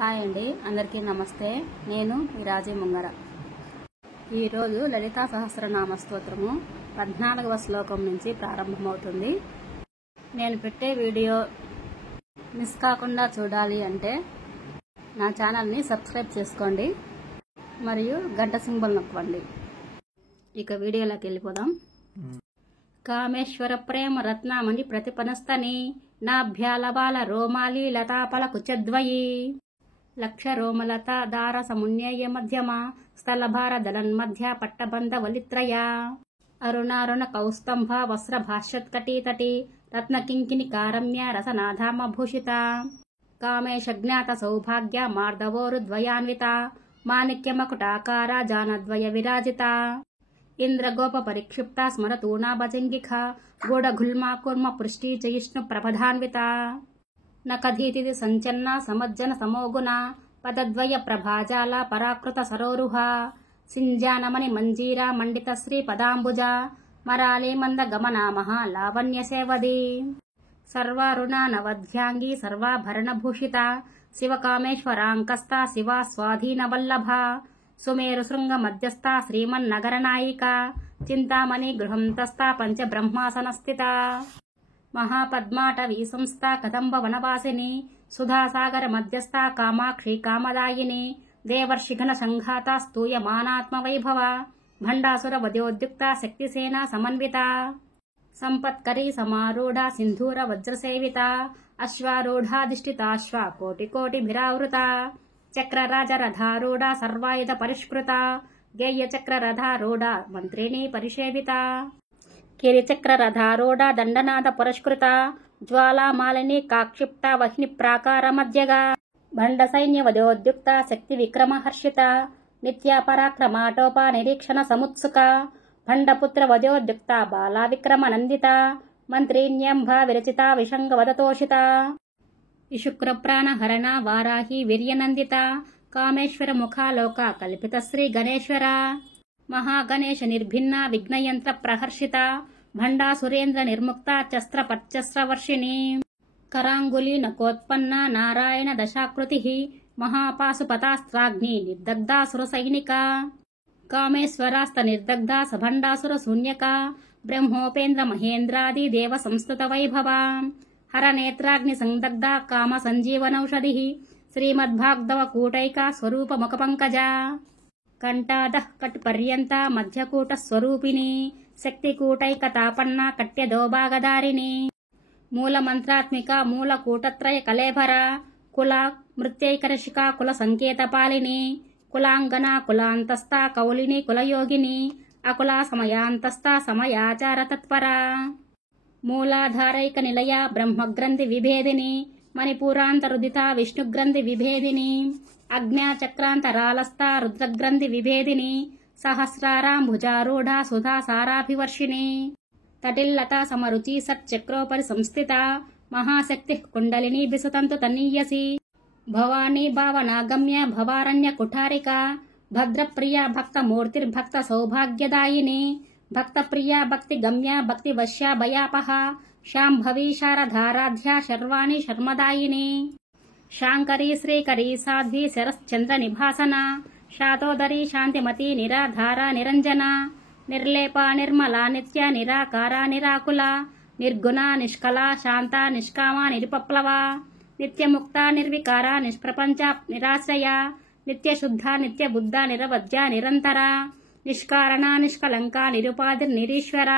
Hi అండి, అందరికీ నమస్తే. నేను మీ రాజీ ముంగర. ఈరోజు లలితా సహస్రనామ స్తోత్రము 14వ శ్లోకం నుంచి ప్రారంభమవుతుంది. నేను పెట్టే వీడియో మిస్ కాకుండా చూడాలి అంటే నా ఛానల్ని సబ్స్క్రైబ్ చేసుకోండి మరియు గంట సింబల్ నొక్కండి. ఇక వీడియోలోకి వెళ్ళిపోదాం. కామేశ్వర ప్రేమ రత్నామణి ప్రతిపనస్తని నాభ్యాలబాల రోమాలి లతాపల కుచద్వయి లక్ష రోమలత దార సమున్యయ మధ్యమ స్థలభార దళన్మధ్య పట్టబంధ వలిత్రయ అరుణారుణ కౌస్తంభ వస్త్ర భాష్యత్కటీతటి రత్నకింకిని కారమ్య రసనాధామ భూషిత కామేశజ్ఞాత సౌభాగ్య మార్దవోరుద్వయాన్విత మాణిక్యమకుటాకార జానద్వయ విరాజిత ఇంద్రగోప పరిక్షిప్త స్మరతూనా భజంగిఖ గూఢఘుల్మా కూర్మ పృష్టి చయిష్ణు ప్రభధాన్విత నకధీతి సంచన్న సమజ్జన సమోగుణ పదద్వయ ప్రభాజాల పరాకృత సరోరుహ సింజానమణి మంజీర మండిత శ్రీ పదాంబుజ మరాళీ మంద గమనా మహా లావణ్య సేవది సర్వారుణ నవధ్యాంగి సర్వాభరణభూషిత శివకామేశ్వరాంకస్త శివా స్వాధీన వల్లభ సుమేరు శృంగ మధ్యస్థ శ్రీమన్నగర నాయిక చింతామణి గృహంతస్థ పంచబ్రహ్మాసనస్థిత మహాపద్మాటవీ సంస్థ కదంబ వనవాసిని సుధాసాగర మధ్యస్థ కామాక్షి కామదాయిని దేవర్షిఘన సంఘాత స్తూయమానాత్మవైభవ భండాసుర వద్యోద్యుక్త శక్తిసేన సమన్విత సంపత్కరీ సమారూఢ సింధూర వజ్రసేవిత అశ్వారూఢాధిష్ఠితాశ్వ కోటికోటిభిరావృత చక్రరాజరథారూఢ సర్వాయుధ పరిష్కృత గేయ చక్రరథారూఢ మంత్రిణీ పరిషేవిత కిరిచక్రరథారూఢ దండనాథ పురస్కృత జ్వాలామాలిని కాక్షిప్త వహ్ని ప్రాకార మధ్యగా భండ సైన్య వదోద్యుక్త శక్తి విక్రమహర్షిత నిత్య పరాక్రమాటోప నిరీక్షణ సముత్సుక భండపుత్ర వదోద్యుక్త బాలా విక్రమ నందిత మంత్రీణ్యంభ విరచిత విషంగ వదతోషిత ఇశుక్ర ప్రాణహరణ వారాహి వీర్యనందిత కామేశ్వర ముఖాలోక కల్పిత శ్రీ గణేశ్వర మహాగణేశ నిర్భిన్న విఘ్నయంత్ర ప్రహర్షిత భండాసురేంద్ర నిర్ముక్త చస్త్ర పచ్చస్రవర్షిణి కరాంగులీ నకోత్పన్న నారాయణ దశాకృతి మహాపాశుపతాస్త్రాగ్ని నిర్దగ్ధాసుర సైనిక కామేశ్వరాస్త నిర్దగ్ధ సభండాసుర శూన్యక బ్రహ్మోపేంద్ర మహేంద్రాది దేవ సంస్కృత వైభవ హరనేత్రాగ్ని సందగ్ధ కామ సంజీవనౌషధి శ్రీమద్భాగ్ధవ కూటైక స్వరూప ముఖ పంకజ కంఠాదః కట్ పర్యంత మధ్యకూట స్వరూపిణి శక్తికూటైక తాపన్న కట్యదోభాగధారిణి మూలమంత్రాత్మిక మూలకూటత్రయ కలేభర కుల మృత్యైకరశిక కుల సంకేతపాలిని కులాంగన కులాంతస్థ కౌలిని కులయోగిని అకుల సమయాంతస్థ సమయాచార తత్పర మూలాధారైక నిలయ బ్రహ్మగ్రంథి విభేదిని మణిపూరాంతరుదిత విష్ణుగ్రంథి విభేదిని అజ్ఞాచక్రాంతరాలస్థ రుద్రగ్రంథి విభేదిని సహస్రారాంభుజారూఢ సుధా సారాభివర్షిణి తటిల్లత సమరుచి సచ్చక్రోపరి సంస్థిత మహాశక్తి కుండలిని బిసతంతు తన్నీయసి భవానీ భావనాగమ్య భవారణ్య కుఠారిక భద్రప్రియ భక్త మూర్తిర్భక్త సౌభాగ్యదాయిని భక్త ప్రియ భక్తి గమ్య భక్తి వశ్య భయాపహ శాంభవి శారధారాధ్య శర్వాణి శర్మదాయిని శాంకరీ శ్రీకరీ సాధ్వి శరశ్చంద్ర నిభాసన శాతోదరీ శాంతిమతి నిరాధార నిరంజన నిర్లేప నిర్మల నిత్య నిరాకార నిరాకుల నిర్గుణ నిష్కల శాంత నిష్కామ నిరుపప్లవ నిత్యముక్త నిర్వికార నిష్ప్రపంచ నిరాశ్రయ నిత్యశుద్ధ నిత్యబుద్ధ నిరవధ్య నిరంతర నిష్కారణ నిష్కలంక నిరుపాధిర్నిరీశ్వర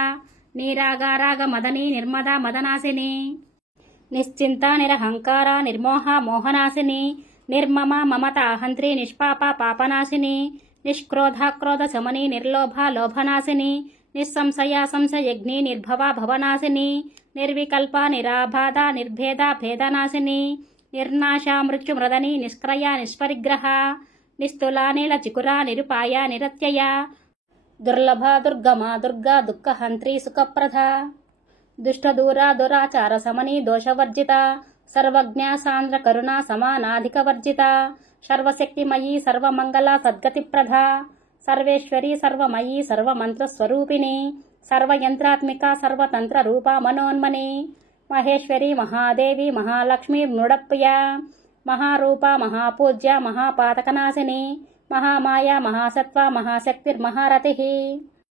నీరాగారాగ మదనీ నిర్మద మదనాశిని నిశ్చింత నిరహంకార నిర్మోహ మోహనాశిని నిర్మమ మమత అహంత్రి నిష్పాప పాపనాశిని నిష్క్రోధ శమని నిర్లోభ లోభనాశిని నిస్సంశయ సంశయగ్ని నిర్భవ భవనాశిని నిర్వికల్ప నిరాబాధ నిర్భేద భేదనాశిని నిర్నాశ మృత్యుమృదని నిష్క్రయ నిష్పరిగ్రహ నిస్తుల నీల చికుర నిరుపాయ నిరత్యయ దుర్లభ దుర్గమ దుర్గా దుఃఖహంత్రి సుఖప్రద దుష్టదూర దురాచార సమని దోషవర్జిత సర్వజ్ఞ సాంద్ర కరుణ సమానాధిక వర్జిత సర్వశక్తిమయీ సర్వమంగళ సద్గతిప్రద సర్వేశ్వరీ సర్వమయీ సర్వమంత్రస్వరూపిణి సర్వయంత్రాత్మిక సర్వతంత్ర రూప మనోన్మని మహేశ్వరి మహాదేవి మహాలక్ష్మి మృడప్రియ మహారూప మహాపూజ్య మహాపాతకనాశిని మహామాయా మహాసత్వ మహాశక్తిర్మహారతిః